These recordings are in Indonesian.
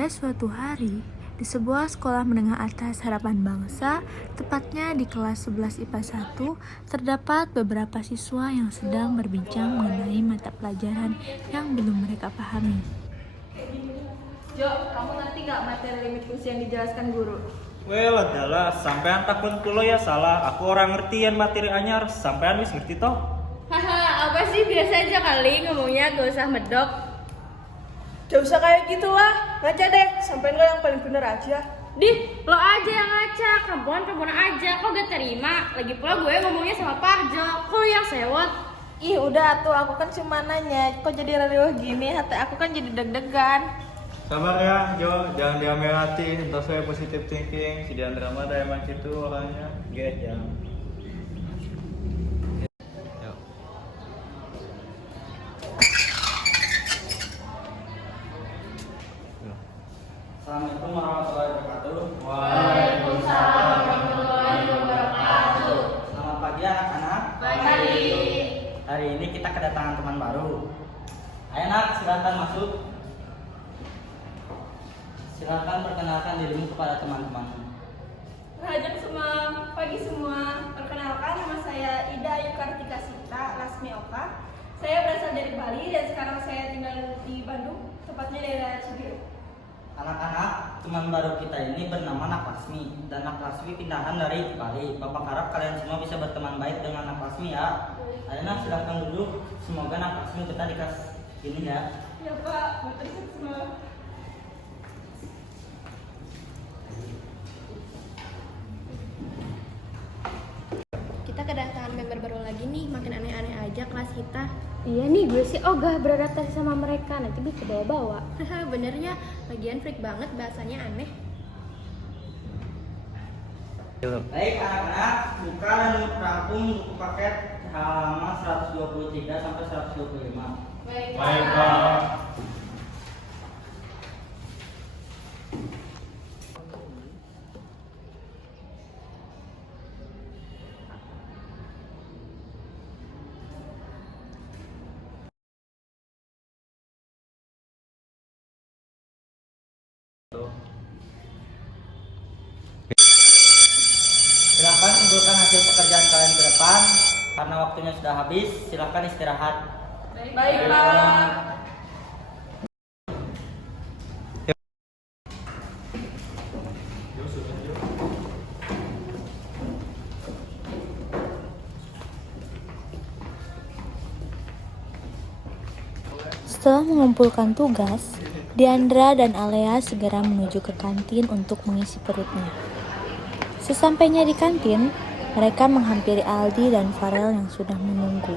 Pada suatu hari, di sebuah sekolah menengah atas harapan bangsa, tepatnya di kelas 11 IPA 1, terdapat beberapa siswa yang sedang berbincang mengenai mata pelajaran yang belum mereka pahami. Jo, kamu ngerti gak materi limit fungsi yang dijelaskan guru? Well, adalah sampean takun kulo ya salah. Aku orang ngertian materi anyar, sampean wis ngerti toh? Haha, apa sih, biasa aja kali ngomongnya, gak usah medok. Gak usah kayak gitu lah, ngaca deh, sampein lo yang paling bener aja. Dih, lo aja yang ngaca, kampungan aja, kok gak terima? Lagi pula gue ngomongnya sama Parjo, kok lo yang sewot? Ih udah tuh, aku kan cuma nanya, kok jadi riuh gini, hati aku kan jadi deg-degan. Sabar ya, Jo, jangan diambil hati. Untuk saya positive thinking, si Diandra mah ada emang gitu orangnya. Get ya. Assalamualaikum warahmatullahi wabarakatuh. Waalaikumsalam warahmatullahi wabarakatuh. Selamat pagi anak-anak. Pagi. Hari ini kita kedatangan teman baru. Ayo nak, silakan masuk. Silakan perkenalkan dirimu kepada teman-teman. Rajab semua, pagi semua. Perkenalkan, nama saya Ida Ayu Kartika Sita Lasmi Oka. Saya berasal dari Bali dan sekarang saya tinggal di Bandung, tepatnya daerah Cibiru. Anak-anak, teman baru kita ini bernama Naklasmi. Dan Naklasmi pindahan dari Bali. Bapak harap kalian semua bisa berteman baik dengan Naklasmi ya. Ayo nak, silakan duduk. Semoga Naklasmi kita di kelas ini ya. Ya Pak, berterima semua. Kita kedatangan member baru lagi nih, makin aneh-aneh aja kelas kita. Iya nih, gue sih ogah beradaptasi sama mereka, nanti bisa bawa-bawa. Benernya, lagian freak banget, bahasanya aneh. Baik anak-anak, buka dan rangkum buku paket halaman 123 sampai 125. Baik, Pak. Silakan kumpulkan hasil pekerjaan kalian ke depan. Karena waktunya sudah habis, silakan istirahat. Baik Pak. Setelah mengumpulkan tugas, Diandra dan Alea segera menuju ke kantin untuk mengisi perutnya. Sesampainya di kantin, mereka menghampiri Aldi dan Farel yang sudah menunggu.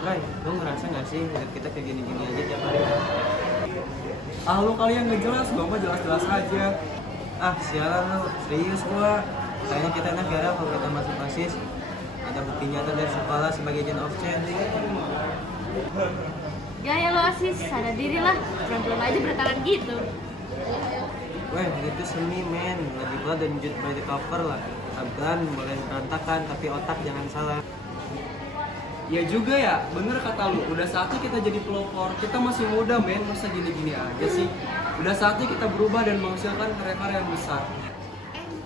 Ray, lu ngerasa gak sih hidup kita kayak gini-gini aja tiap hari? Ah, lu kalian gak jelas, gua mah jelas-jelas aja. Ah, sialan lu, serius gua. Kayaknya kita negara kalau kita masuk OSIS ada bukti nyata dari sekolah sebagai agent of change. Gaya lo asis, sadar diri lah, pelan-pelan aja bertangan gitu. Weh, itu seni men, lagi pula dan jut by the cover lah. Abdan boleh berantakan, tapi otak jangan salah. Ya juga ya, bener kata lu, udah saatnya kita jadi pelopor. Kita masih muda men, masa gini-gini aja sih. Udah saatnya kita berubah dan menghasilkan karya-karya yang besar.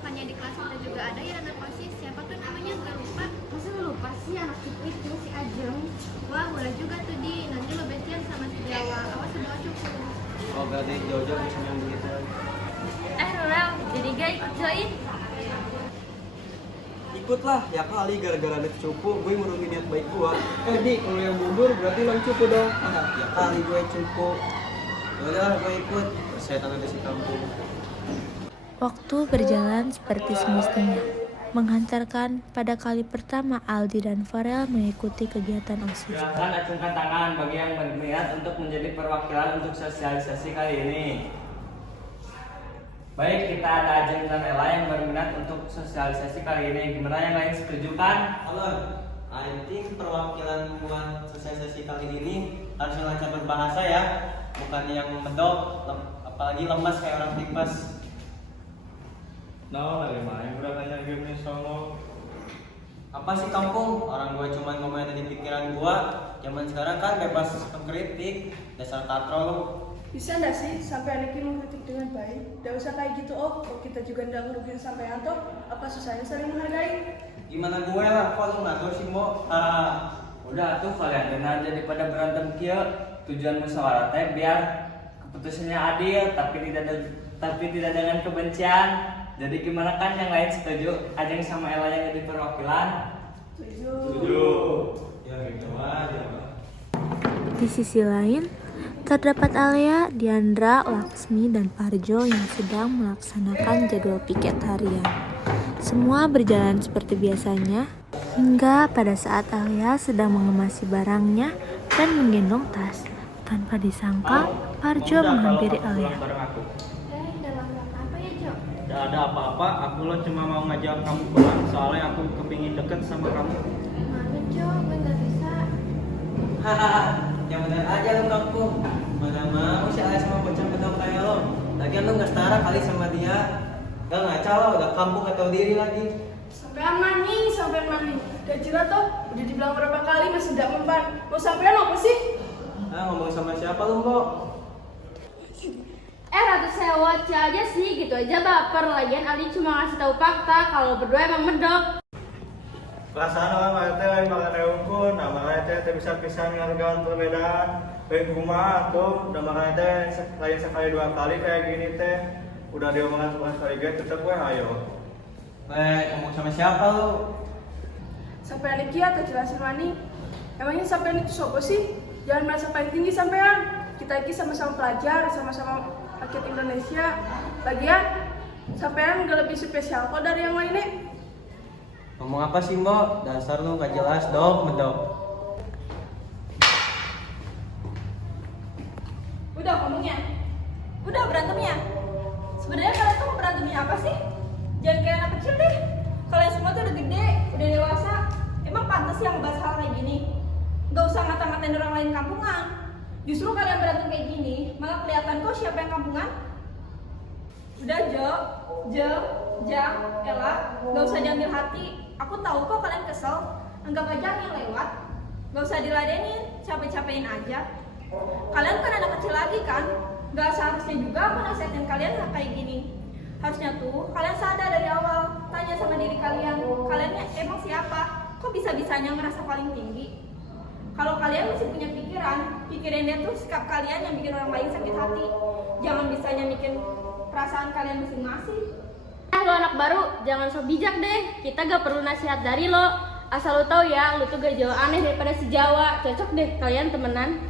Bukannya di kelas kita juga ada ya anak OSIS, siapa tuh namanya gak lupa. Masa lu lupa sih anak itu, si Ajeng. Wah, boleh juga tuh Di, nanti lo betian sama si Jawa, awas sebawa cukup. Oh, gak ada jauh-jauh bisa yang begitu. Rel, jadi gak ikut join? Ikutlah, ya kali gara-gara ada cupu, gue merugi niat baik gua. Di, kalau yang mundur berarti lo yang cupu dong. Ya kali gue cupu. Yaudah, gue ikut. Persetan ada si kampung. Waktu berjalan seperti semestinya, menghantarkan pada kali pertama Aldi dan Farel mengikuti kegiatan OSIS. Silakan acungkan tangan bagi yang berniat untuk menjadi perwakilan untuk sosialisasi kali ini. Baik, kita ada Ajeng dan Ella yang berminat untuk sosialisasi kali ini. Gimana yang lain setuju kan? Halo, I think perwakilan buat sosialisasi kali ini harus lancar berbahasa ya, bukan yang medok, apalagi lemas kayak orang tipes. No, lagi main udah tanya gini sama. Apa sih kampung? Orang gue cuma ngomong yang ada di pikiran gue. Zaman sekarang kan bebas mengkritik, dasar katro lu. Bisa nggak sih sampai anak ini mengkritik dengan baik? Nggak usah kayak gitu oh, kok kita juga nggak ngerugiin sampai toh. Apa susahnya saling menghargai? Gimana gue lah, kok lu ngatur sih Mo? Udah tuh kalian benar daripada berantem kia. Tujuan musyawarah teh biar keputusannya adil tapi tidak dengan kebencian. Jadi gimana kan yang lain setuju? Ajeng sama Ella yang jadi perwakilan. Setuju. Ya gitu aja. Di sisi lain, terdapat Alea, Diandra, Laksmi, dan Parjo yang sedang melaksanakan jadwal piket harian. Semua berjalan seperti biasanya, hingga pada saat Alea sedang mengemasi barangnya dan menggendong tas. Tanpa disangka, Parjo menghampiri Alea. Dalam rangka apa ya, Jo? Tidak ada apa-apa, aku lo cuma mau ngajak kamu pulang soalnya aku kepingin deket sama kamu. Mana, Jo? Gue nggak bisa. Hahaha, yang bener aja lu ngaku. Mana mau si Alex sama bocah pedang kayak lo. Lagian lu nggak setara kali sama dia. Gak ngaca lo, udah kampung atau diri lagi. Sampean maning. Gak jelas toh, udah dibilang berapa kali masih tidak mempan. Mau sampean apa sih? Ngomong sama siapa lu, Mbok? Ratu Sewa aja sih, gitu aja baper. Lagian Ali cuma ngasih tahu fakta kalau berdua emang medok. Perasaan orang makanya lain makan eungkun, nah makanya teh bisa pisah menghargaan perbedaan. Baik rumah tuh, udah makanya teh lain sekali 2 kali kayak gini teh. Udah diomongin sekali guys, tetep gue ayo. Ngomong sama siapa lu? Sampean iki atau jelasin mani? Emangnya sampean itu sopo sih? Jangan merasa paling tinggi sampean. Kita iki sama-sama pelajar, sama-sama rakyat Indonesia. Lagian, sampean gak lebih spesial kok dari yang lainnya. Ngomong apa sih, Mbok? Dasar lu gak jelas, dok, medok. Udah ngomongnya. Udah berantemnya. Sebenarnya kalian tuh berantemnya apa sih? Jangan kayak anak kecil deh. Kalian semua tuh udah gede, udah dewasa. Emang pantas yang ngebahas hal kayak gini? Gak usah ngata-ngatain orang lain kampungan. Justru kalian berantem kayak gini, malah kelihatan kok siapa yang kampungan. Udah Jang, Ella, gak usah diambil hati. Aku tahu kok kalian kesel. Anggap aja angin lewat. Gak usah diladenin, capek-capekin aja. Kalian kan anak kecil lagi kan? Gak seharusnya juga aku nasihatin kalian kayak gini. Harusnya tuh kalian sadar dari awal. Tanya sama diri kalian emang siapa? Kok bisa-bisanya ngerasa paling tinggi? Kalau kalian masih punya pikirannya tuh sikap kalian yang bikin orang lain sakit hati. Jangan bisanya bikin perasaan kalian masing-masing. Lo anak baru, jangan sok bijak deh. Kita gak perlu nasihat dari lo. Asal lo tahu ya, lo tuh gak jauh aneh daripada si Jawa. Cocok deh kalian temenan.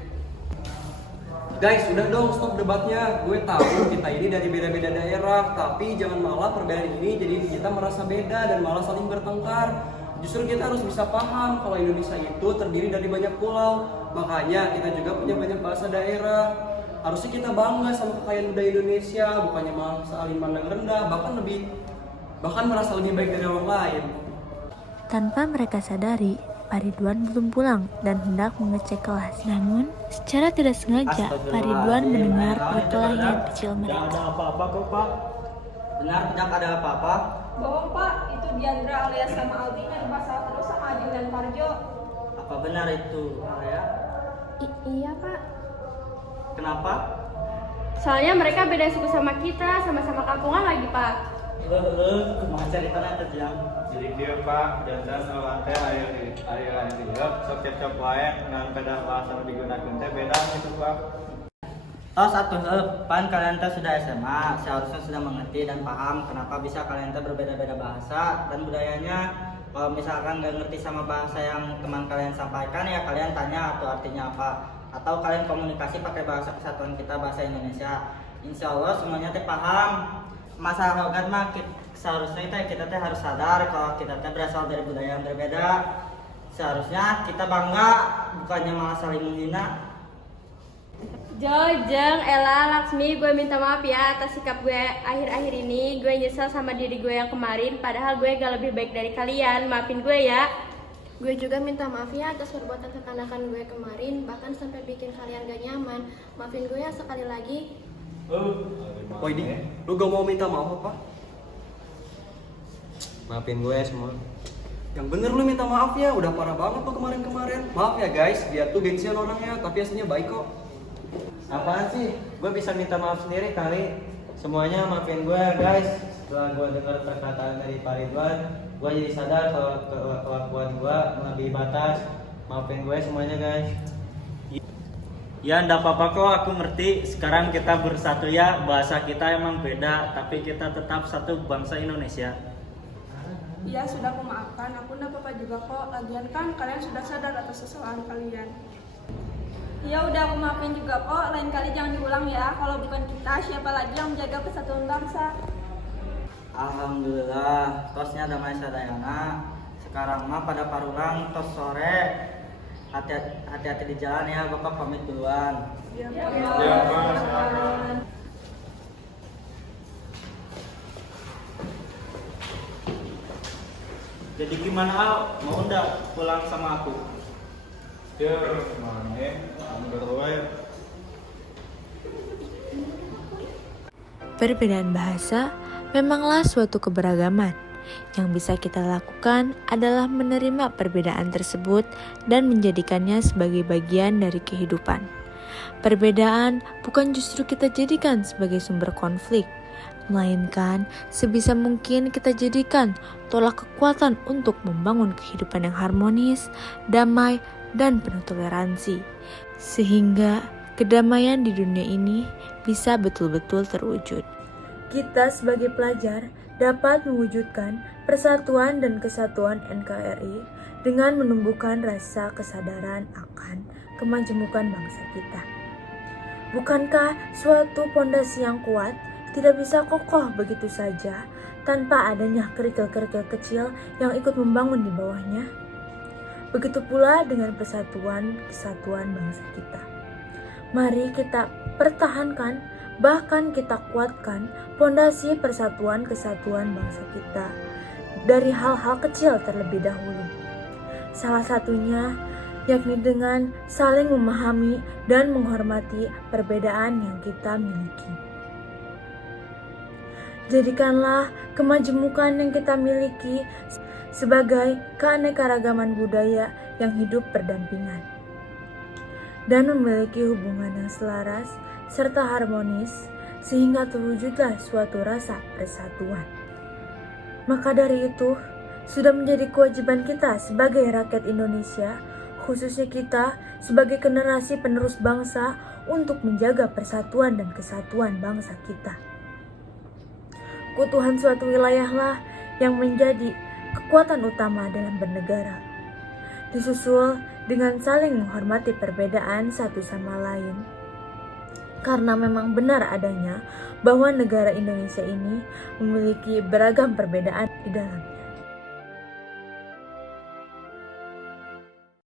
Guys, udah dong stop debatnya. Gue tahu kita ini dari beda-beda daerah, tapi jangan malah perbedaan ini jadi kita merasa beda dan malah saling bertengkar. Justru kita harus bisa paham kalau Indonesia itu terdiri dari banyak pulau. Makanya kita juga punya banyak bahasa daerah. Harusnya kita bangga sama kekayaan budaya Indonesia, bukannya malah saling mandang rendah, bahkan merasa lebih baik dari orang lain. Tanpa mereka sadari, Pak Ridwan belum pulang dan hendak mengecek kelas. Namun, secara tidak sengaja, Pak Ridwan mendengar perkelahian kecil Tidak mereka. ada apa-apa kok Pak. Benar, tidak ada apa-apa. Bohong Pak, itu Diandra alias sama Aldi yang pasal terus sama Ajeng dan Parjo. Apa benar itu, Alea? Iya pak. Kenapa? Soalnya mereka beda suku sama kita, sama-sama kampungan lagi pak. Kumaha ceritanya teh Jang? Jadi dia Pak, jantan lantai air dia, sok cep wae ngan kada bahasa nu digunakeun teh beda gitu Pak. Tos atuh pan kalian teh sudah SMA, seharusnya sudah mengerti dan paham kenapa bisa kalian teh berbeda-beda bahasa dan budayanya. Kalau misalkan nggak ngerti sama bahasa yang teman kalian sampaikan ya kalian tanya atau artinya apa, atau kalian komunikasi pakai bahasa kesatuan kita, bahasa Indonesia. Insya Allah semuanya teh paham. Masalah logat mah seharusnya kita teh harus sadar kalau kita teh berasal dari budaya yang berbeda. Seharusnya kita bangga, bukannya malah saling menghina. Jeng, Ella, Laksmi, gue minta maaf ya atas sikap gue akhir-akhir ini. Gue nyesel sama diri gue yang kemarin, padahal gue gak lebih baik dari kalian. Maafin gue ya. Gue juga minta maaf ya atas perbuatan kekanakan gue kemarin, bahkan sampai bikin kalian gak nyaman. Maafin gue ya sekali lagi. Oh ini, lu gak mau minta maaf apa? Maafin gue semua. Yang bener lu minta maaf ya, udah parah banget tuh kemarin-kemarin. Maaf ya guys, dia tuh gengsian orangnya, tapi aslinya baik kok. Apaan sih? Gue bisa minta maaf sendiri kali. Semuanya maafin gue guys. Setelah gue dengar perkataan dari Pak Ridwan, gue jadi sadar kalau kelakuan gue melebihi batas. Maafin gue semuanya guys. Ya ndak apa-apa kok, aku ngerti. Sekarang kita bersatu ya, bahasa kita emang beda, tapi kita tetap satu bangsa Indonesia. Iya, sudah aku maafkan. Aku nggak apa-apa juga kok. Lagian kan kalian sudah sadar atas kesalahan kalian. Iya, udah aku maafin juga kok. Lain kali jangan diulang ya. Kalau bukan kita, siapa lagi yang menjaga persatuan bangsa? Alhamdulillah, tosnya damai sadayana. Sekarang mah pada parulang tos sore. Hati-hati di jalan ya, Bapak pamit duluan. Ya, Jadi gimana Al? Mau ndak pulang sama aku? Ya, mana? Perbedaan bahasa memanglah suatu keberagaman. Yang bisa kita lakukan adalah menerima perbedaan tersebut dan menjadikannya sebagai bagian dari kehidupan. Perbedaan bukan justru kita jadikan sebagai sumber konflik, melainkan sebisa mungkin kita jadikan tolak kekuatan untuk membangun kehidupan yang harmonis, damai, dan penuh toleransi. Sehingga kedamaian di dunia ini bisa betul-betul terwujud. Kita sebagai pelajar dapat mewujudkan persatuan dan kesatuan NKRI dengan menumbuhkan rasa kesadaran akan kemajemukan bangsa kita. Bukankah suatu pondasi yang kuat tidak bisa kokoh begitu saja tanpa adanya kerikil-kerikil kecil yang ikut membangun di bawahnya? Begitu pula dengan persatuan kesatuan bangsa kita. Mari kita pertahankan, bahkan kita kuatkan pondasi persatuan kesatuan bangsa kita dari hal-hal kecil terlebih dahulu. Salah satunya yakni dengan saling memahami dan menghormati perbedaan yang kita miliki. Jadikanlah kemajemukan yang kita miliki sebagai keanekaragaman budaya yang hidup berdampingan dan memiliki hubungan yang selaras serta harmonis sehingga terwujudlah suatu rasa persatuan. Maka dari itu, sudah menjadi kewajiban kita sebagai rakyat Indonesia, khususnya kita sebagai generasi penerus bangsa untuk menjaga persatuan dan kesatuan bangsa kita. Keutuhan suatu wilayahlah yang menjadi kekuatan utama dalam bernegara, disusul dengan saling menghormati perbedaan satu sama lain. Karena memang benar adanya bahwa negara Indonesia ini memiliki beragam perbedaan di dalamnya.